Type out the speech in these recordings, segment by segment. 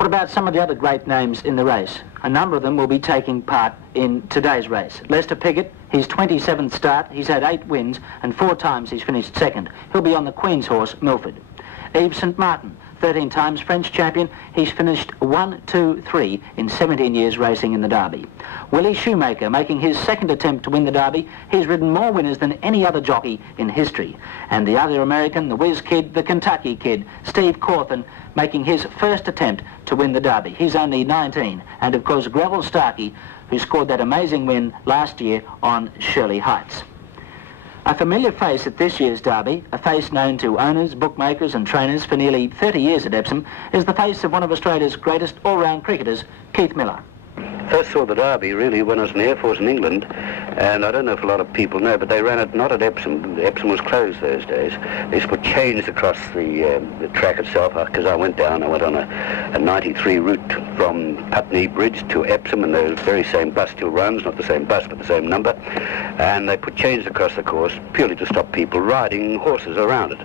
What about some of the other great names in the race? A number of them will be taking part in today's race. Lester Piggott, his 27th start, he's had 8 wins and 4 times he's finished second. He'll be on the Queen's horse, Milford. Yves St. Martin, 13 times French champion, he's finished 1, 2, 3 in 17 years racing in the Derby. Willie Shoemaker, making his second attempt to win the Derby, he's ridden more winners than any other jockey in history. And the other American, the Whiz Kid, the Kentucky Kid, Steve Cawthon, making his first attempt to win the Derby. He's only 19. And of course, Gravel Starkey, who scored that amazing win last year on Shirley Heights. A familiar face at this year's Derby, a face known to owners, bookmakers and trainers for nearly 30 years at Epsom, is the face of one of Australia's greatest all-round cricketers, Keith Miller. First saw the Derby really when I was in the Air Force in England, and I don't know if a lot of people know, but they ran it not at Epsom. Epsom was closed those days. They used to put chains across the track itself, because I went on a 93 route from Putney Bridge to Epsom, and the very same bus still runs, not the same bus but the same number, and they put chains across the course purely to stop people riding horses around it.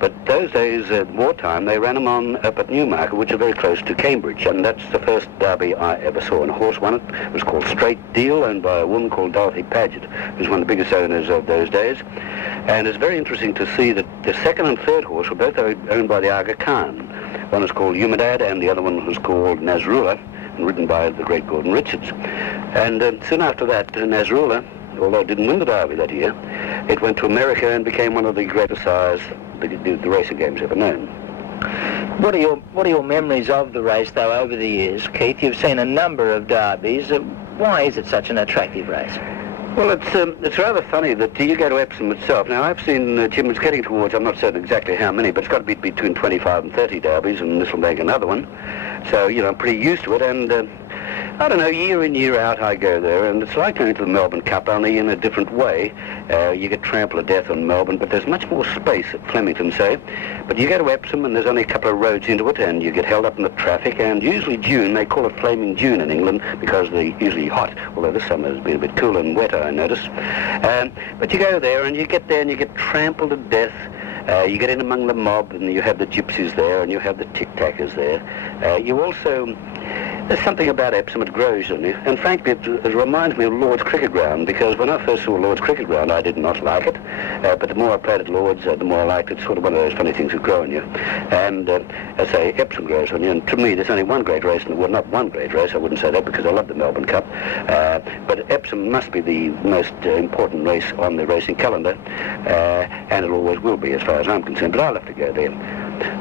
But those days, wartime, they ran them up at Newmarket, which is very close to Cambridge, and that's the first Derby I ever saw, and a horse won it. It was called Straight Deal, owned by a woman called Dorothy Paget, who's one of the biggest owners of those days. And it's very interesting to see that the second and third horse were both owned by the Aga Khan. One was called Umadad, and the other one was called Nasrullah, and ridden by the great Gordon Richards. And soon after that, Nasrullah, although it didn't win the Derby that year, it went to America and became one of the greatest sires the racing game's ever known. What are your memories of the race, though, over the years, Keith? You've seen a number of derbies. Why is it such an attractive race? Well, it's rather funny that you go to Epsom itself. Now, I've seen Jim is getting towards, I'm not certain exactly how many, but it's got to be between 25 and 30 derbies, and this will make another one. So, I'm pretty used to it, and I don't know, year in, year out I go there, and it's like going to the Melbourne Cup, only in a different way. You get trampled to death on Melbourne, but there's much more space at Flemington, say. But you go to Epsom, and there's only a couple of roads into it, and you get held up in the traffic, and usually June, they call it Flaming June in England, because they're usually hot, although this summer has been a bit cooler and wetter, I notice. But you go there, and you get there, and you get trampled to death. You get in among the mob, and you have the gypsies there, and you have the tic-tackers there. You also... There's something about Epsom, it grows on you, and frankly it reminds me of Lord's Cricket Ground, because when I first saw Lord's Cricket Ground I did not like it, but the more I played at Lord's, the more I liked it. It's sort of one of those funny things that grow on you. And I say, Epsom grows on you, and to me there's only one great race in the world, not one great race, I wouldn't say that because I love the Melbourne Cup, but Epsom must be the most important race on the racing calendar, and it always will be as far as I'm concerned, but I'll have to go there.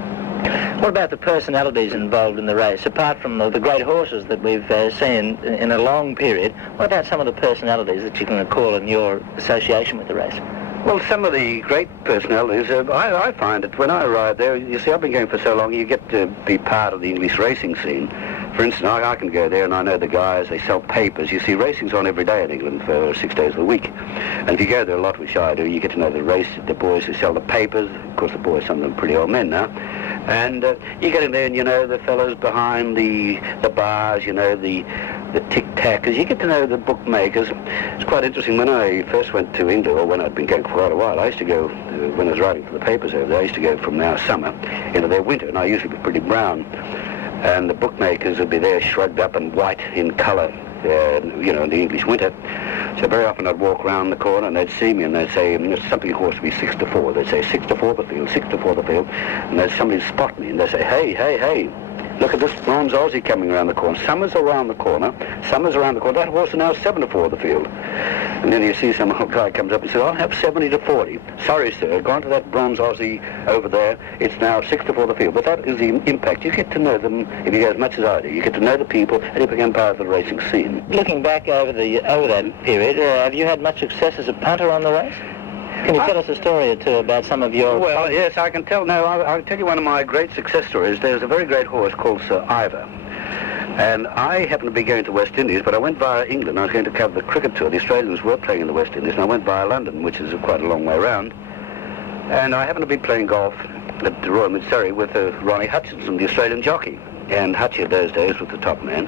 What about the personalities involved in the race? Apart from the great horses that we've seen in a long period, what about some of the personalities that you can recall in your association with the race? Well, some of the great personalities, I find that when I ride there, you see, I've been going for so long, you get to be part of the English racing scene. For instance, I can go there and I know the guys, they sell papers. You see, racing's on every day in England for 6 days of the week. And if you go there a lot, which I do, you get to know the boys who sell the papers. Of course, the boys, some of them pretty old men now. And you get in there and you know the fellows behind the bars, you know the tic-tackers. You get to know the bookmakers. It's quite interesting. When I first went to England, or when I'd been going for quite a while, I used to go, when I was writing for the papers over there, I used to go from our summer into their winter, and I usually be pretty brown. And the bookmakers would be there shrugged up and white in colour, in the English winter. So very often I'd walk around the corner and they'd see me and they'd say, something horse to be 6-4. They'd say, 6-4 the field, 6-4 the field. And there's somebody spot me and they'd say, hey, look at this bronze Aussie coming around the corner. Summer's around the corner. That horse is now 7-4 the field. And then you see some old guy comes up and says, I'll have 70-40. Sorry, sir, go on to that bronze Aussie over there. It's now 6-4 the field. But that is the impact. You get to know them, if you go as much as I do. You get to know the people and you become part of the racing scene. Looking back over that period, have you had much success as a punter on the race? Can you tell us a story or two about some of your... Well, yes, I can tell. No, I'll tell you one of my great success stories. There's a very great horse called Sir Ivor. And I happened to be going to West Indies, but I went via England. I was going to cover the cricket tour. The Australians were playing in the West Indies, and I went via London, which is quite a long way round. And I happened to be playing golf at the Royal Mid-Surrey with Ronnie Hutchinson, the Australian jockey. And Hutchie of those days was the top man.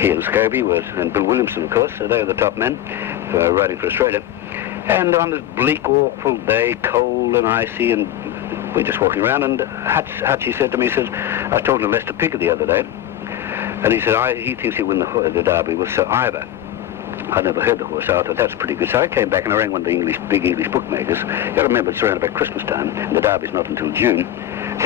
He and Scobie and Bill Williamson, of course, so they were the top men riding for Australia. And on this bleak, awful day, cold and icy, and we're just walking around, and Hutchie said to me, he says, I was talking to Lester Piggott the other day, And he said he thinks he'll win the Derby with Sir Ivor. I'd never heard the horse, so I thought that's pretty good. So I came back and I rang one of the big English bookmakers. You got to remember, it's around about Christmas time, and the Derby's not until June.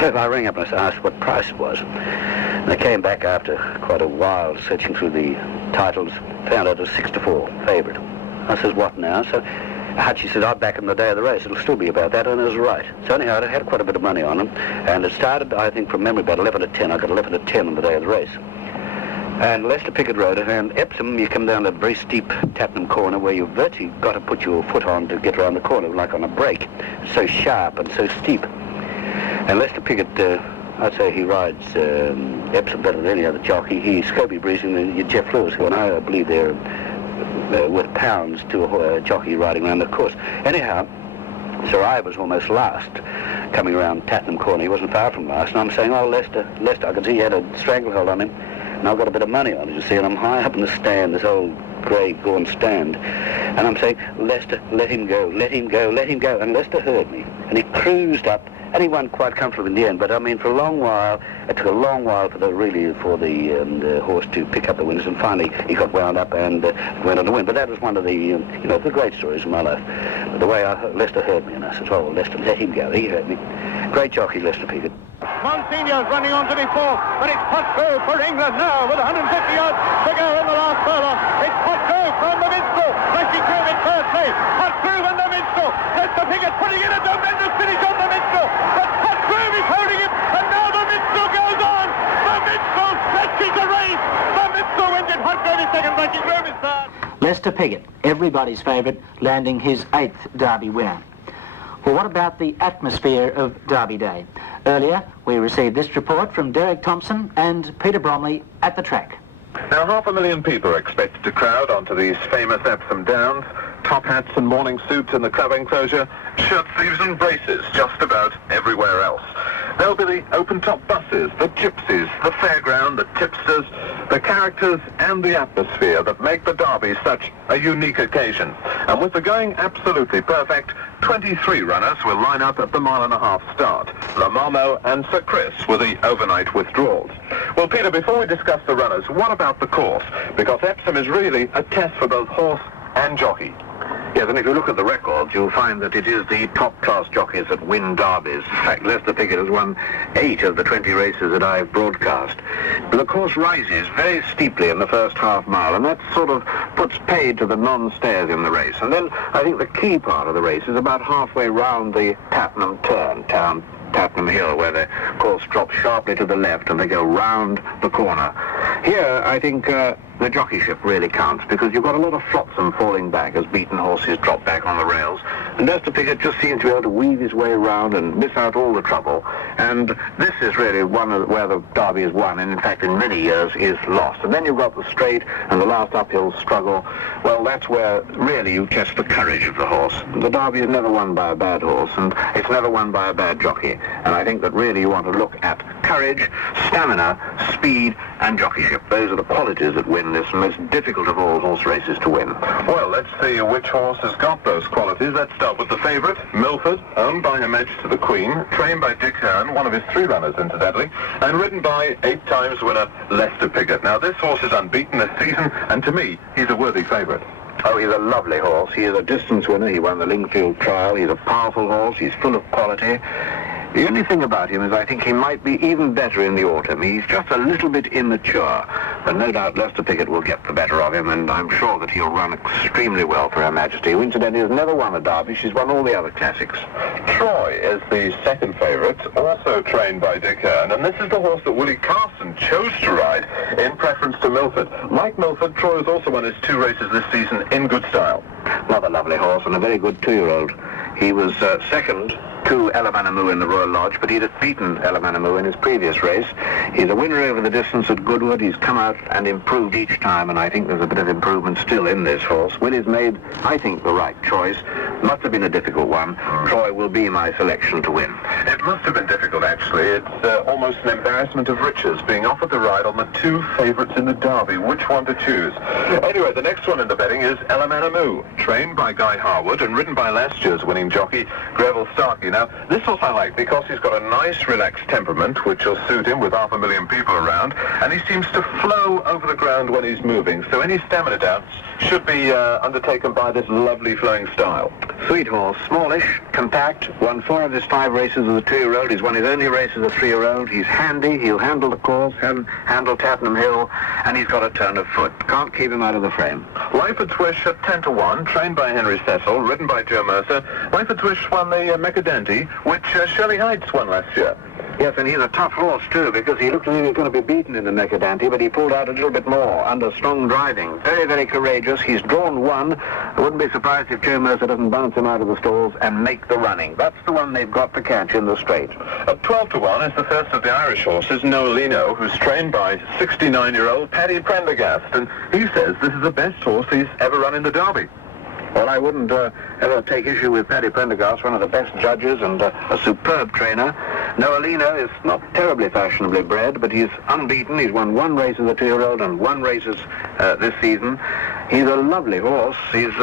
So I rang up and I asked what price it was. And I came back after quite a while searching through the titles, found out it was 6-4 favourite. I says, what now? So Hutchie said, I'd back him the day of the race. It'll still be about that, and it was right. So anyhow, I had quite a bit of money on him, and it started, I think, from memory, about 11-10. I got 11-10 on the day of the race. And Leicester Pickett rode it, and Epsom, you come down a very steep Tattenham corner where you've virtually got to put your foot on to get around the corner, like on a brake. It's so sharp and so steep. And Leicester Pickett, I'd say he rides Epsom better than any other jockey. He's Scobie breezing and Jeff Lewis, who I believe they're worth pounds to a jockey riding around the course. Anyhow, Sir Ivor was almost last, coming around Tattenham corner. He wasn't far from last, and I'm saying, oh, Leicester, I could see he had a stranglehold on him. And I've got a bit of money on it, you see, and I'm high up in the stand, this old grey gaunt stand. And I'm saying, Leicester, let him go, let him go, let him go. And Leicester heard me, and he cruised up, and he won quite comfortably in the end. But I mean, for a long while, it took a long while for the horse to pick up the winners, and finally he got wound up and went on to win. But that was one of the, the great stories of my life. The way Leicester heard me, and I said, oh, Leicester, let him go. He heard me. Great jockey, Leicester Pickett. Monsignor's running on to be fourth, but it's Potgrove for England now with 150 yards to go in the last furlong. It's Potgrove from the Minstrel, Flashy Grove in third place. Potgrove and the Minstrel. Leicester Pickett putting in a tremendous finish on the Minstrel, but Potgrove is holding him, and now the Minstrel goes on. The Minstrel stretches the race. The Minstrel wins it. Potgrove is second, Flashy Grove is third. Leicester Pickett, everybody's favourite, landing his 8th Derby winner. Well, what about the atmosphere of Derby Day? Earlier, we received this report from Derek Thompson and Peter Bromley at the track. Now, 500,000 people are expected to crowd onto these famous Epsom Downs. Top hats and morning suits in the club enclosure, shirt sleeves and braces just about everywhere else. There'll be the open-top buses, the gypsies, the fairground, the tipsters, the characters and the atmosphere that make the Derby such a unique occasion. And with the going absolutely perfect, 23 runners will line up at the mile-and-a-half start. La Marmo and Sir Chris were the overnight withdrawals. Well, Peter, before we discuss the runners, what about the course? Because Epsom is really a test for both horse and jockey. Yes, and if you look at the records, you'll find that it is the top-class jockeys that win derbies. In fact, Leicester Pickett has won 8 of the 20 races that I've broadcast. But the course rises very steeply in the first half mile, and that sort of puts paid to the non-stayers in the race. And then I think the key part of the race is about halfway round the Tattenham turn, Tattenham Hill, where the course drops sharply to the left and they go round the corner. Here, I think the jockeyship really counts, because you've got a lot of flotsam falling back as beaten horses drop back on the rails. And Leicester Pickett just seems to be able to weave his way around and miss out all the trouble. And this is really one of where the Derby is won, and in fact in many years is lost. And then you've got the straight and the last uphill struggle. Well, that's where really you test the courage of the horse. The Derby is never won by a bad horse, and it's never won by a bad jockey. And I think that really you want to look at courage, stamina, speed, and jockeyship. Those are the qualities that win this most difficult of all horse races to win. Well, let's see which horse has got those qualities. Let's start with the favourite, Milford, owned by Her Majesty the Queen, trained by Dick Hern, one of his 3 runners incidentally, and ridden by 8 times winner Leicester Pickett. Now, this horse is unbeaten this season, and to me, he's a worthy favourite. Oh, he's a lovely horse. He is a distance winner. He won the Lingfield Trial. He's a powerful horse. He's full of quality. The only thing about him is I think he might be even better in the autumn. He's just a little bit immature, but no doubt Leicester Pickett will get the better of him, and I'm sure that he'll run extremely well for Her Majesty, who incidentally has never won a derby. She's won all the other classics. Troy is the second favourite, also trained by Dick Hern, and this is the horse that Willie Carson chose to ride in preference to Milford. Like Milford, Troy has also won his 2 races this season in good style. Another lovely horse and a very good 2-year-old. He was second to Elamanamu in the Royal Lodge, but he'd beaten Elamanamu in his previous race. He's a winner over the distance at Goodwood. He's come out and improved each time, and I think there's a bit of improvement still in this horse. Willie's made, I think, the right choice. Must have been a difficult one. Troy will be my selection to win. It must have been difficult, actually. It's almost an embarrassment of riches being offered the ride on the 2 favourites in the Derby. Which one to choose? Anyway, the next one in the betting is Elamanamu, trained by Guy Harwood and ridden by last year's winning jockey, Greville Starkey. Now, this horse I like because he's got a nice, relaxed temperament, which will suit him with 500,000 people around, and he seems to flow over the ground when he's moving, so any stamina doubts should be undertaken by this lovely flowing style. Sweet horse, smallish, compact, won 4 of his 5 races as a 2-year-old. He's won his only race as a 3-year-old. He's handy, he'll handle the course, handle Tattenham Hill, and he's got a turn of foot. Can't keep him out of the frame. Lyford's Wish at 10-1, trained by Henry Cecil, ridden by Joe Mercer. Lyford's Wish won the Mercadante, which Shirley Heights won last year. Yes, and he's a tough horse, too, because he looked like he was going to be beaten in the Mercadante, but he pulled out a little bit more under strong driving. Very, very courageous. He's drawn 1. I wouldn't be surprised if Joe Mercer doesn't bounce him out of the stalls and make the running. That's the one they've got to catch in the straight. At 12-1 is the first of the Irish horses, Noelino, who's trained by 69-year-old Paddy Prendergast, and he says this is the best horse he's ever run in the Derby. Well, I wouldn't ever take issue with Paddy Prendergast, one of the best judges and a superb trainer. Noelino is not terribly fashionably bred, but he's unbeaten. He's won 1 race as a 2-year-old and 1 race this season. He's a lovely horse. He's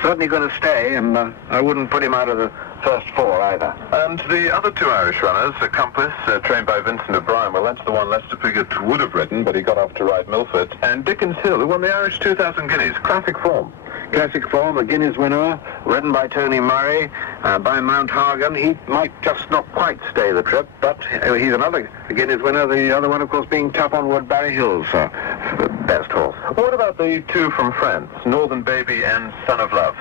certainly going to stay, and I wouldn't put him out of the first 4 either. And the other 2 Irish runners, Accomplice, trained by Vincent O'Brien, well, that's the one Lester Piggott would have ridden, but he got off to ride Milford, and Dickens Hill, who won the Irish 2,000 guineas. Classic form. Classic form, a Guineas winner, ridden by Tony Murray, by Mount Hagen. He might just not quite stay the trip, but he's another Guineas winner, the other one, of course, being Tap on Wood, Barry Hill's best horse. What about the 2 from France, Northern Baby and Son of Love?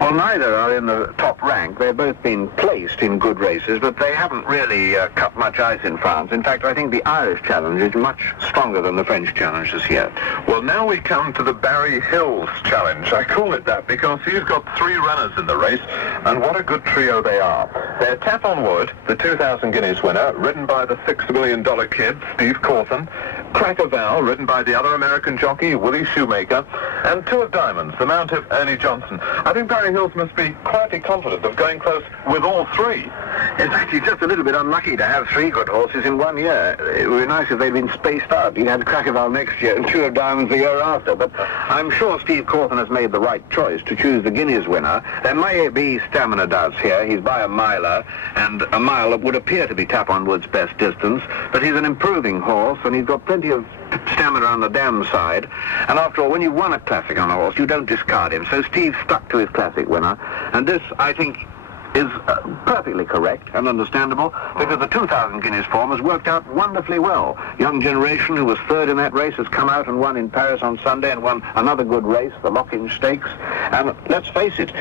Well, neither are in the top rank. They've both been placed in good races, but they haven't really cut much ice in France. In fact, I think the Irish challenge is much stronger than the French challenge this year. Well, now we come to the Barry Hills challenge. I call it that because he's got 3 runners in the race, and what a good trio they are. They're Tap on Wood, the 2,000 guineas winner, ridden by the $6 million kid, Steve Cawthon, Cracker Val, ridden by the other American jockey, Willie Shoemaker, and 2 of Diamonds, the mount of Ernie Johnson. I think Barry Hills must be quietly confident of going close with all 3. In fact, he's just a little bit unlucky to have 3 good horses in 1 year. It would be nice if they'd been spaced out. He had Crackerval next year and 2 of Diamonds the year after. But I'm sure Steve Cawthon has made the right choice to choose the Guineas winner. There may be stamina doubts here. He's by a miler, and a mile that would appear to be Tap on Wood's best distance. But he's an improving horse, and he's got plenty of stamina on the dam side. And after all, when you've won a classic on a horse, you don't discard him. So Steve stuck to his classic winner. And this, I think, is perfectly correct and understandable, because the 2,000 guineas form has worked out wonderfully well. Young Generation, who was 3rd in that race, has come out and won in Paris on Sunday and won another good race, the Lockinge Stakes. And let's face it,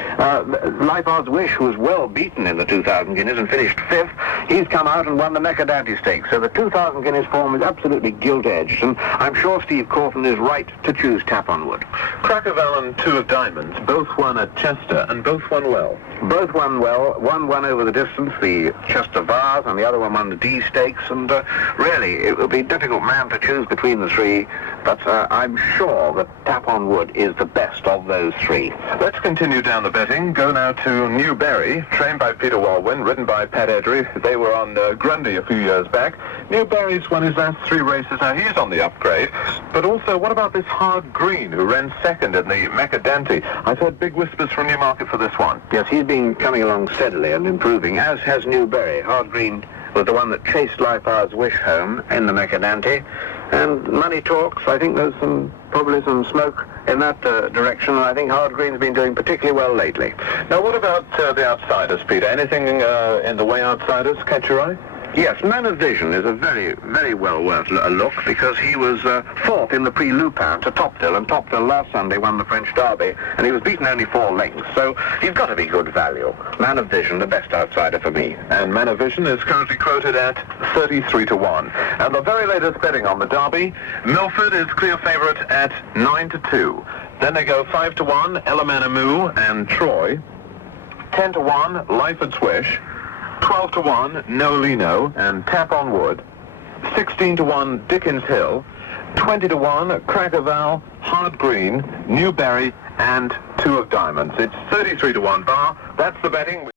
Lyford's Wish, who was well beaten in the 2,000 guineas and finished 5th, he's come out and won the Mercadante Stakes. So the 2,000 guineas form is absolutely gilt-edged, and I'm sure Steve Cawthon is right to choose Tap on Wood. Crackerval and 2 of Diamonds both won at Chester and both won well. Both won well. One won over the distance, the Chester Vase, and the other one won the D Stakes, and really, it would be a difficult man to choose between the 3, but I'm sure that Tap on Wood is the best of those 3. Let's continue down the betting. Go now to Newberry, trained by Peter Walwyn, ridden by Pat Edry. They were on Grundy a few years back. Newberry's won his last 3 races. Now, he's on the upgrade. But also, what about this Hard Green, who ran 2nd in the Mercadante? I've heard big whispers from Newmarket for this one. Yes, he's been coming along steadily and improving, as has Newberry. Hard Green was the one that chased Lyford's Wish home in the Mercadante. And money talks. I think there's probably some smoke in that direction, and I think Hard Green's been doing particularly well lately. Now, what about the outsiders, Peter? Anything in the way outsiders catch your eye? Yes, Man of Vision is a very, very well worth a look, because he was 4th in the Prix Lupin to Topdale, and Topdale last Sunday won the French Derby, and he was beaten only 4 lengths, so he's got to be good value. Man of Vision, the best outsider for me. And Man of Vision is currently quoted at 33-1. And the very latest betting on the Derby, Milford is clear favourite at 9-2. Then they go 5-1, Elamanamu and Troy, 10-1, Lyford's Wish, 12-1, Noelino and Tap on Wood, 16-1, Dickens Hill, 20-1, Crackerval, Hard Green, Newberry, and 2 of Diamonds. It's 33-1 bar. That's the betting.